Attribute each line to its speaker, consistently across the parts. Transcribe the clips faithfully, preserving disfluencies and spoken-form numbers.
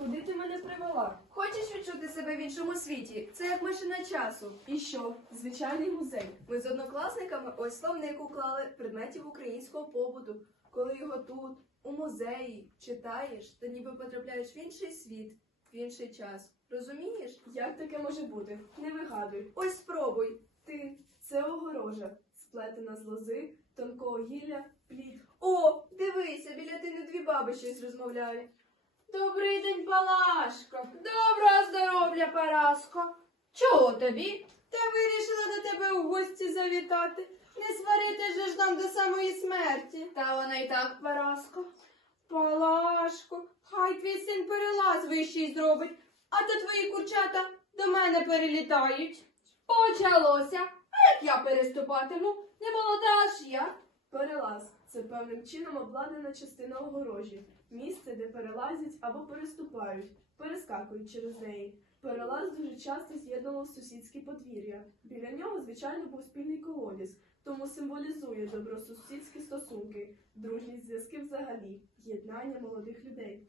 Speaker 1: Куди ти мене привела?
Speaker 2: Хочеш відчути себе в іншому світі? Це як машина часу.
Speaker 1: І що? Звичайний музей.
Speaker 2: Ми з однокласниками ось словник уклали предметів українського побуту. Коли його тут, у музеї, читаєш, то ніби потрапляєш в інший світ, в інший час. Розумієш?
Speaker 1: Як таке може бути? Не вигадуй.
Speaker 2: Ось спробуй.
Speaker 1: Ти – це огорожа, сплетена з лози, тонкого гілля, плід.
Speaker 2: О, дивися, біля тини дві баби щось розмовляють.
Speaker 3: Добрий день, Палашко.
Speaker 2: Доброго здоров'я, Параско. Чого тобі?
Speaker 3: Та вирішила до тебе у гості завітати. Не сварити же ж нам до самої смерті.
Speaker 2: Та вона й так, Параско.
Speaker 3: Палашко, хай твій син перелаз вищий зробить, а то твої курчата до мене перелітають.
Speaker 2: Почалося. А як я переступатиму? Не молода ж я.
Speaker 1: Перелаз – це певним чином обладнана частина огорожі. Місце, де перелазять або переступають, перескакують через неї. Перелаз дуже часто з'єднував сусідські подвір'я. Біля нього, звичайно, був спільний колодязь, тому символізує добросусідські стосунки, дружність зв'язки взагалі, єднання молодих людей.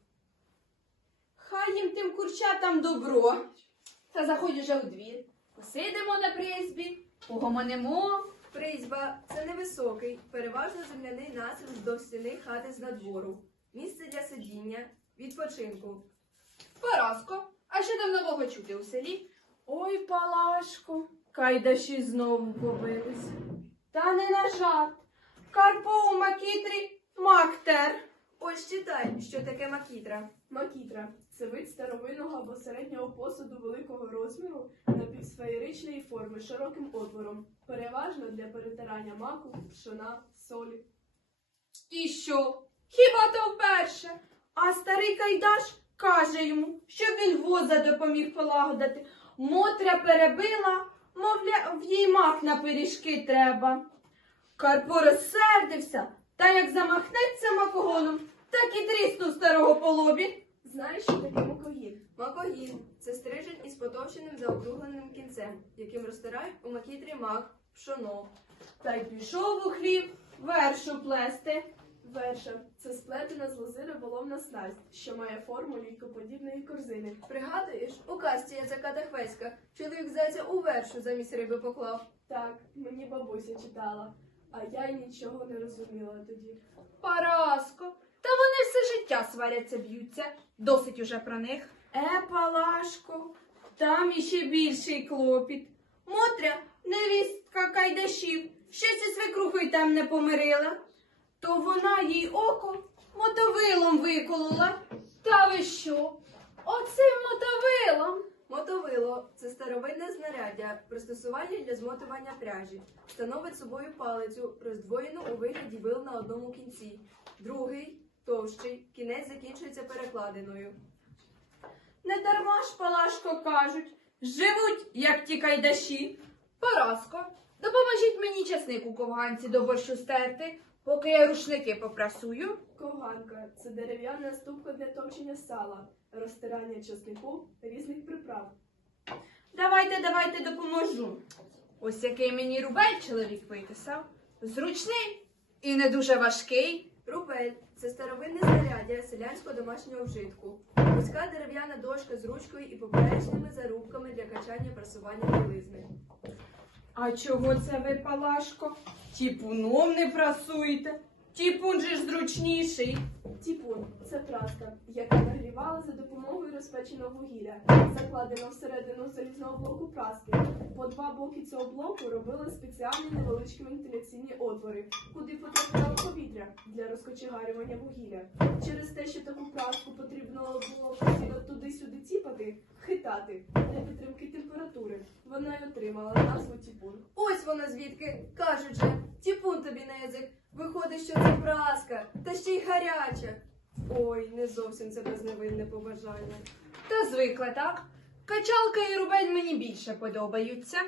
Speaker 3: Хай їм тим курчатам добро.
Speaker 2: Та заходь уже у двір. Посидимо на призьбі, погомонимо. Призьба – це невисокий, переважно земляний насип до стіни хати з надвору. Місце для сидіння, відпочинку. Параско, а що там нового чути у селі?
Speaker 3: Ой, Палашко, кайдаші знову побились. Та не на жарт. Карпо у макітрі мактер.
Speaker 2: Ось читай, що таке макітра.
Speaker 1: Макітра – це вид старовинного або середнього посуду великого розміру напівсферичної форми з широким отвором, переважно для перетирання маку, пшона, солі.
Speaker 3: І що? Хіба то вперше? А старий кайдаш каже йому, щоб він воза допоміг полагодити. Мотря перебила, мовля, в їй мак на пиріжки треба. Карпо розсердився, та як замахнеться макогоном, так і тріснув старого по лобі.
Speaker 1: Знаєш, що таке мукогін?
Speaker 2: Макогін – це стрижень із потовщеним заокругленим кінцем, яким розтирають у макітрі мак, пшоно.
Speaker 3: Та й пішов у хлів вершу плести.
Speaker 1: Верша – це сплетена з лози риболовна снасть, що має форму лійкоподібної корзини.
Speaker 2: Пригадуєш, у казці Яцека та Хвеська чоловік зайця у вершу замість риби поклав.
Speaker 1: Так, мені бабуся читала, а я й нічого не розуміла тоді.
Speaker 3: Параско, та вони все життя сваряться, б'ються. Досить уже про них. Е, Палашко, там іще більший клопіт. Мотря, невістка кайдашів, щось із свекрухою там не помирила. То вона їй око мотовилом виколола. Та ви що? Оцим мотовилом?
Speaker 2: Мотовило – це старовинне знаряддя, пристосування для змотування пряжі. Становить собою палицю, роздвоєну у вигляді вил на одному кінці. Другий, товщий, кінець закінчується перекладиною.
Speaker 3: Не дарма ж, Палашко, кажуть, живуть, як ті кайдаші.
Speaker 2: Параско, допоможіть мені часник у ковганці до борщу стерти, поки я рушники попрасую.
Speaker 1: Ковганка – це дерев'яна ступка для товчення сала, розтирання часнику, різних приправ.
Speaker 3: Давайте, давайте допоможу.
Speaker 2: Ось який мені рубель чоловік виписав. Зручний і не дуже важкий. Рубель – це старовинне знаряддя селянського домашнього вжитку. Вузька дерев'яна дошка з ручкою і поперечними зарубками для качання прасування білизни.
Speaker 3: А чого це ви, Палашко? Тіпуном не прасуєте? Тіпун же ж зручніший.
Speaker 1: Тіпун – це праска, яка нагрівала за допомогою розпеченого вугілля, закладена всередину залізного блоку праски. По два боки цього блоку робили спеціальні невеличкі вентиляційні отвори, куди потрапляlo повітря для розкочегарювання вугілля. Через те, що таку праску потрібно було постійно туди-сюди тіпати, хитати для підтримки температури, вона й отримала назву тіпун.
Speaker 2: Ось воно звідки. Кажуть же, тіпун тобі на язик. Виходить, що це праска, та ще й гаряча. Ой, не зовсім це безневинне побажання. Та звикла, так? Качалка і рубель мені більше подобаються.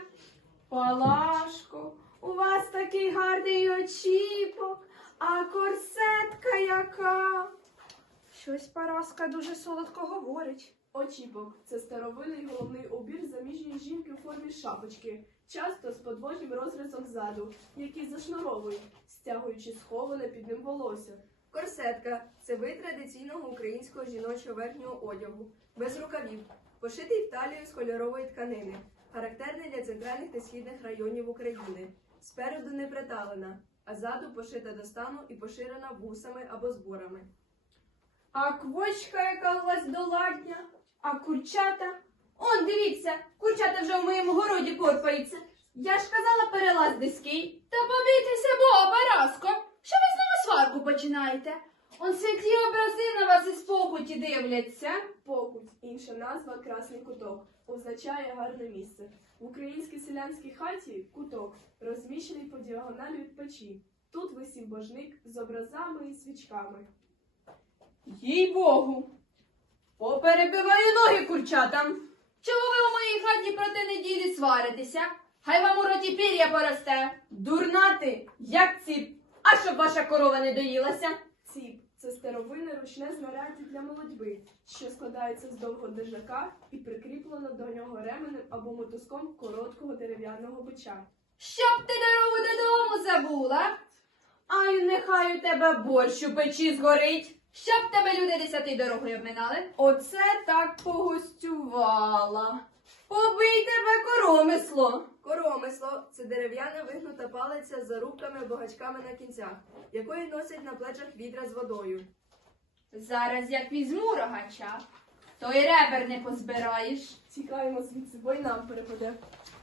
Speaker 3: Палашко, у вас такий гарний очіпок, а корсетка яка.
Speaker 2: Щось Параска дуже солодко говорить.
Speaker 1: Очіпок – це старовинний головний убір заміжньої жінки у формі шапочки, часто з подвojнім розрізом ззаду, який зашнуровують, стягуючи сховане під ним волосся.
Speaker 2: Корсетка це вид традиційного українського жіночого верхнього одягу, без рукавів, пошитий в талію з кольорової тканини, характерний для центральних та східних районів України. Спереду не приталена, а ззаду пошита до стану і поширена вусами або зборами.
Speaker 3: А квочка, яка у вас доладня, а курчата? Он, дивіться, курчата вже в моєму городі порпаються. Я ж казала, перелаз низький. Та побійтеся Бога, Параско, що ви знову сварку починаєте? Он святі образи на вас із покуті дивляться.
Speaker 1: Покуть, інша назва красний куток, означає гарне місце. В українській селянській хаті куток, розміщений по діагоналі від печі. Тут висів божник з образами і свічками.
Speaker 3: Їй Богу, поперебиваю ноги курчатам. Чого ви у моїй хаті проти неділі сваритеся? Хай вам у роті пір'я поросте. Дурна ти, як ціп. А щоб ваша корова не доїлася?
Speaker 1: Ціп – це старовинне ручне знаряддя для молодьби, що складається з довгого держака і прикріплено до нього ременем або мотузком короткого дерев'яного бича.
Speaker 3: Щоб ти дорогу додому забула. Ай, нехай у тебе борщ у печі згорить. Щоб тебе люди десяти дорогою обминали. Оце так погостювала. Побий тебе коромисло.
Speaker 2: Коромисло – це дерев'яна вигнута палиця з зарубками-богачками на кінцях, якої носять на плечах відра з водою.
Speaker 3: Зараз як візьму рогача, то й ребер не позбираєш.
Speaker 1: Тікаємо звідси, бо й нам перепаде.